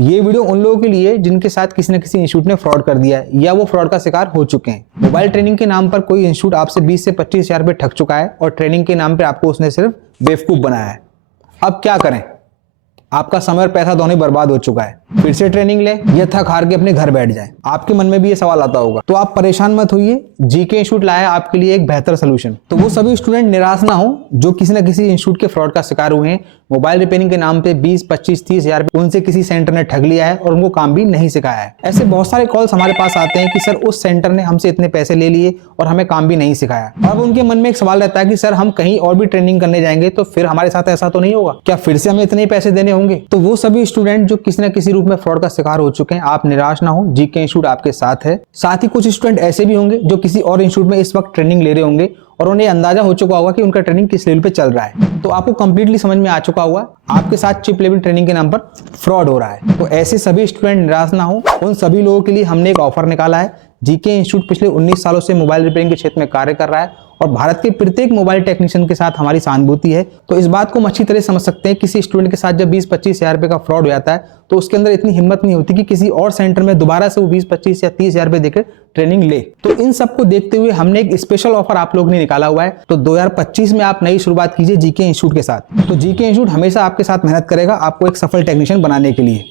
ये वीडियो उन लोगों के लिए जिनके साथ किसी न किसी इंस्टीट्यूट ने फ्रॉड कर दिया है या वो फ्रॉड का शिकार हो चुके हैं। मोबाइल ट्रेनिंग के नाम पर कोई इंस्टीट्यूट आपसे 20 से 25 हजार रुपये ठग चुका है और ट्रेनिंग के नाम पर आपको उसने सिर्फ बेवकूफ बनाया है। अब क्या करें? आपका समय और पैसा दोनों बर्बाद हो चुका है। फिर से ट्रेनिंग लें या थक हार के अपने घर बैठ जाएं? आपके मन में भी ये सवाल आता होगा। तो आप परेशान मत होइए, जीके इंस्टीट्यूट लाया है आपके लिए एक बेहतर सोल्यूशन। तो वो सभी स्टूडेंट निराश ना हो जो किसी न किसी इंस्टीट्यूट के फ्रॉड का शिकार हुए हैं। मोबाइल रिपेयरिंग के नाम पे 20, 25, 30 हजार उनसे किसी सेंटर ने ठग लिया है और उनको काम भी नहीं सिखाया है। ऐसे बहुत सारे कॉल्स हमारे पास आते हैं कि सर उस सेंटर ने हमसे इतने पैसे ले लिए और हमें काम भी नहीं सिखाया। अब उनके मन में एक सवाल रहता है कि सर हम कहीं और भी ट्रेनिंग करने जाएंगे तो फिर हमारे साथ ऐसा तो नहीं होगा, क्या फिर से हमें इतने पैसे देने होंगे? तो वो सभी स्टूडेंट जो किसी न किसी रूप में फ्रॉड का शिकार हो चुके हैं, आप निराश ना हो, जीके इंस्टीट्यूट आपके साथ है। साथ ही कुछ स्टूडेंट ऐसे भी होंगे जो किसी और इंस्टीट्यूट में इस वक्त ट्रेनिंग ले रहे होंगे और उन्हें अंदाजा हो चुका होगा कि उनका ट्रेनिंग किस लेवल पे चल रहा है। तो आपको कंप्लीटली समझ में आ चुका होगा आपके साथ चिप लेवल ट्रेनिंग के नाम पर फ्रॉड हो रहा है। तो ऐसे सभी स्टूडेंट निराश ना हो, उन सभी लोगों के लिए हमने एक ऑफर निकाला है। जीके इंस्टीट्यूट पिछले 19 सालों से मोबाइल रिपेयरिंग के क्षेत्र में कार्य कर रहा है और भारत के प्रत्येक मोबाइल टेक्नीशियन के साथ हमारी सहानुभूति है। तो इस बात को हम अच्छी तरह समझ सकते हैं, किसी स्टूडेंट के साथ जब 20-25 हजार रुपए का फ्रॉड हो जाता है तो उसके अंदर इतनी हिम्मत नहीं होती कि किसी और सेंटर में दोबारा से वो 20-25 या 30 हजार रुपए देकर ट्रेनिंग ले। तो इन सबको देखते हुए हमने एक स्पेशल ऑफर आप लोगों ने निकाला हुआ है। तो 2025 में आप नई शुरुआत कीजिए जीके इंस्टीट्यूट के साथ। तो जीके इंस्टीट्यूट हमेशा आपके साथ मेहनत करेगा आपको एक सफल टेक्नीशियन बनाने के लिए,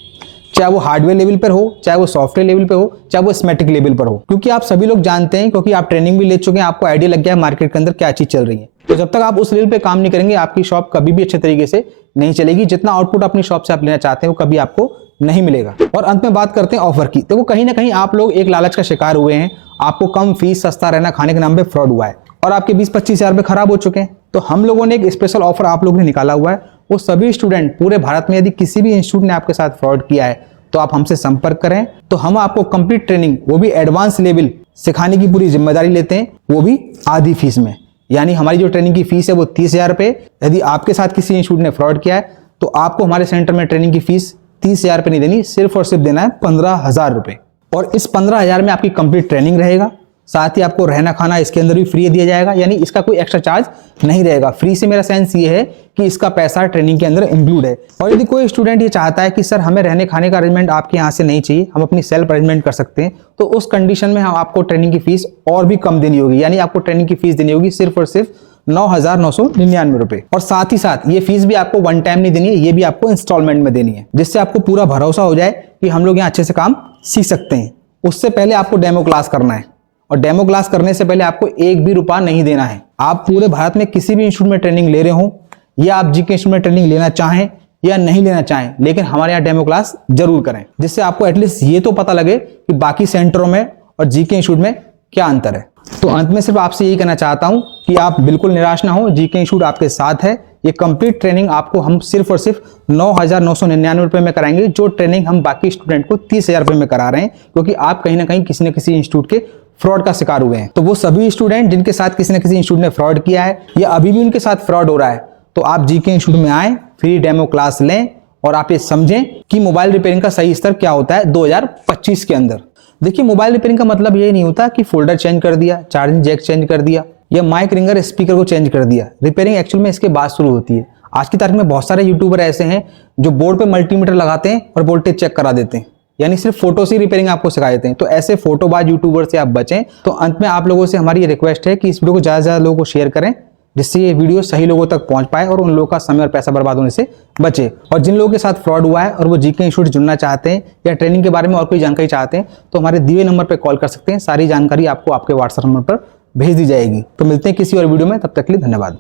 चाहे वो हार्डवेयर लेवल पर हो, चाहे वो सॉफ्टवेयर लेवल पे हो, चाहे वो स्कीमेटिक लेवल पर हो। क्योंकि आप सभी लोग जानते हैं, क्योंकि आप ट्रेनिंग भी ले चुके हैं, आपको आइडिया लग गया है मार्केट के अंदर क्या चीज चल रही है। तो जब तक आप उस लेवल पे काम नहीं करेंगे आपकी शॉप कभी भी अच्छे तरीके से नहीं चलेगी। जितना आउटपुट अपनी शॉप से आप लेना चाहते हैं वो कभी आपको नहीं मिलेगा। और अंत में बात करते हैं ऑफर की। देखो कहीं ना कहीं आप लोग एक लालच का शिकार हुए हैं, आपको कम फीस सस्ता रहना खाने के नाम पे फ्रॉड हुआ है और आपके 20-25 हजार रुपए खराब हो चुके हैं। तो हम लोगों ने एक स्पेशल ऑफर आप लोगों ने निकाला हुआ है। वो सभी स्टूडेंट पूरे भारत में यदि किसी भी इंस्टीट्यूट ने आपके साथ फ्रॉड किया है तो आप हमसे संपर्क करें, तो हम आपको कंप्लीट ट्रेनिंग वो भी एडवांस लेवल सिखाने की पूरी जिम्मेदारी लेते हैं, वो भी आधी फीस में। यानी हमारी जो ट्रेनिंग की फीस है वो 30 हजार रुपए। यदि आपके साथ किसी इंस्टीट्यूट ने फ्रॉड किया है तो आपको हमारे सेंटर में ट्रेनिंग की फीस 30 हजार रुपए नहीं देनी, सिर्फ और सिर्फ देना है 15 हजार रुपए। और इस 15 हजार में आपकी कंप्लीट ट्रेनिंग रहेगा, साथ ही आपको रहना खाना इसके अंदर भी फ्री दिया जाएगा। यानी इसका कोई एक्स्ट्रा चार्ज नहीं रहेगा। फ्री से मेरा सेंस ये है कि इसका पैसा ट्रेनिंग के अंदर इंक्लूड है। और यदि कोई स्टूडेंट ये चाहता है कि सर हमें रहने खाने का अरेंजमेंट आपके यहाँ से नहीं चाहिए, हम अपनी सेल्फ अरेंजमेंट कर सकते हैं, तो उस कंडीशन में हम आपको ट्रेनिंग की फीस और भी कम देनी होगी। यानी आपको ट्रेनिंग की फीस देनी होगी सिर्फ और सिर्फ 9,999 रुपए। और साथ ही साथ ये फीस भी आपको वन टाइम नहीं देनी है, ये भी आपको इंस्टॉलमेंट में देनी है, जिससे आपको पूरा भरोसा हो जाए कि हम लोग यहाँ अच्छे से काम सीख सकते हैं। उससे पहले आपको डेमो क्लास करना है और डेमो क्लास करने से पहले आपको एक भी रुपया नहीं देना है। आप पूरे भारत में किसी भी इंस्टीट्यूट में ट्रेनिंग ले रहे हो या आप जीके इंस्टीट्यूट में ट्रेनिंग लेना चाहें या नहीं लेना चाहें, लेकिन हमारे यहाँ डेमो क्लास जरूर करें, जिससे आपको एटलीस्ट ये तो पता लगे कि बाकी सेंटरों में और जीके इंस्टीट्यूट में क्या अंतर है। तो अंत में सिर्फ आपसे यही कहना चाहता हूं कि आप बिल्कुल निराश ना हो, जीके इंस्टीट्यूट आपके साथ है। ये कंप्लीट ट्रेनिंग आपको हम सिर्फ और सिर्फ 9,999 रुपए में कराएंगे, जो ट्रेनिंग हम बाकी स्टूडेंट को 30 हजार रुपए में करा रहे हैं, क्योंकि आप कहीं ना कहीं किसी न किसी इंस्टीट्यूट के फ्रॉड का शिकार हुए हैं। तो वो सभी स्टूडेंट जिनके साथ किसी न किसी इंस्टीट्यूट ने फ्रॉड किया है या अभी भी उनके साथ फ्रॉड हो रहा है, तो आप जीके इंस्टीट्यूट में आए, फ्री डेमो क्लास लें और आप ये समझें कि मोबाइल रिपेयरिंग का सही स्तर क्या होता है 2025 के अंदर। देखिए मोबाइल रिपेयरिंग का मतलब ये नहीं होता कि फोल्डर चेंज कर दिया, चार्जिंग जैक चेंज कर दिया या माइक रिंगर स्पीकर को चेंज कर दिया। रिपेयरिंग एक्चुअल में इसके बाद शुरू होती है। आज की तारीख में बहुत सारे यूट्यूबर ऐसे हैं जो बोर्ड पे मल्टीमीटर लगाते हैं और वोल्टेज चेक करा देते हैं, यानी सिर्फ फोटो से रिपेयरिंग आपको सिखा देते हैं। तो ऐसे फोटोबाज यूट्यूबर से आप बचें। तो अंत में आप लोगों से हमारी रिक्वेस्ट है कि इस वीडियो को ज़्यादा से ज़्यादा लोगों को शेयर करें, जिससे ये वीडियो सही लोगों तक पहुंच पाए और उन लोगों का समय और पैसा बर्बाद होने से बचे। और जिन लोगों के साथ फ्रॉड हुआ है और वो जीके इंस्टीट्यूट जुड़ना चाहते हैं या ट्रेनिंग के बारे में और कोई जानकारी चाहते हैं, तो हमारे दिए नंबर पर कॉल कर सकते हैं। सारी जानकारी आपको आपके व्हाट्सएप नंबर पर भेज दी जाएगी। तो मिलते हैं किसी और वीडियो में, तब तक के लिए धन्यवाद।